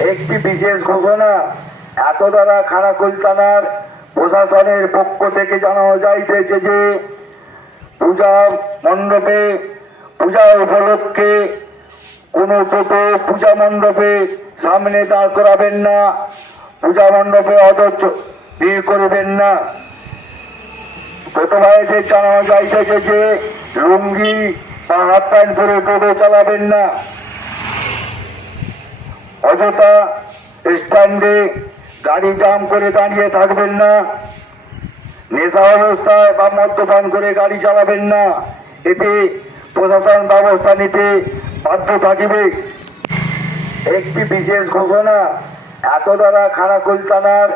একটি বিশেষ ঘোষণা, এত দ্বারা খানাকুল থানার প্রশাসনের পক্ষ থেকে জানানো যাইতেছে যে, পূজা মণ্ডপে, পূজা উপলক্ষে কোনো টোটো পূজা মণ্ডপে সামনে দাঁড় করাবেন না, পূজা মণ্ডপে অদর্য ভিড় করবেন না। ছোট ভাইদের জানানো যাইতেছে যে, লুঙ্গি বা হাফ প্যান্ট পরে টোটো চালাবেন না। অযথা স্ট্যান্ডে গাড়ি জাম করে দাঁড়িয়ে থাকবেন না। নেশা অবস্থায় বা মদ্যপান করে গাড়ি চালাবেন না। এতে প্রশাসন ব্যবস্থা নিতে বাধ্য থাকিবে। একটি বিশেষ ঘোষণা এত দ্বারা খানাকুল থানার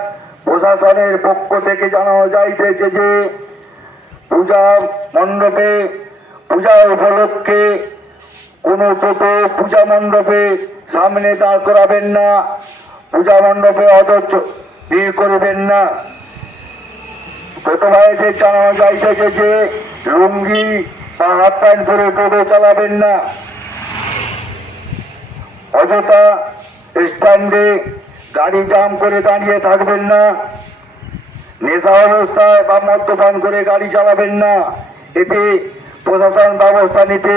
প্রশাসনের পক্ষ থেকে জানানো যাইতেছে যে পূজা মণ্ডপে, পূজা উপলক্ষে কোনো টোটো পূজা মণ্ডপে সামনে দাঁড় করাবেন না, পূজা মণ্ডপে অদর্য ভিড় করবেন না। ছোট ভাইদের জানানো যাইতেছে যে লুঙ্গি বা হাফ প্যান্ট পরে টোটো চালাবেন না। অযথা স্ট্যান্ডে গাড়ি জাম করে দাঁড়িয়ে থাকবেন না। নেশা অবস্থায় বা মদ্যপান করে গাড়ি চালাবেন না। এতে প্রশাসন ব্যবস্থা নিতে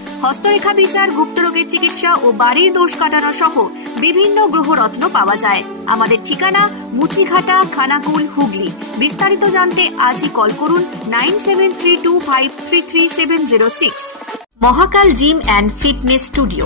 হস্তরেখা বিচার গুপ্তরোগের চিকিৎসা ও বাড়ির দোষ কাটানো সহ বিভিন্ন গ্রহরত্ন পাওয়া যায়। আমাদের ঠিকানা মুচিঘাটা, খানাকুল, হুগলি। বিস্তারিত জানতে আজই কল করুন nine seven three two five three three seven zero six. Mahakal gym and fitness studio.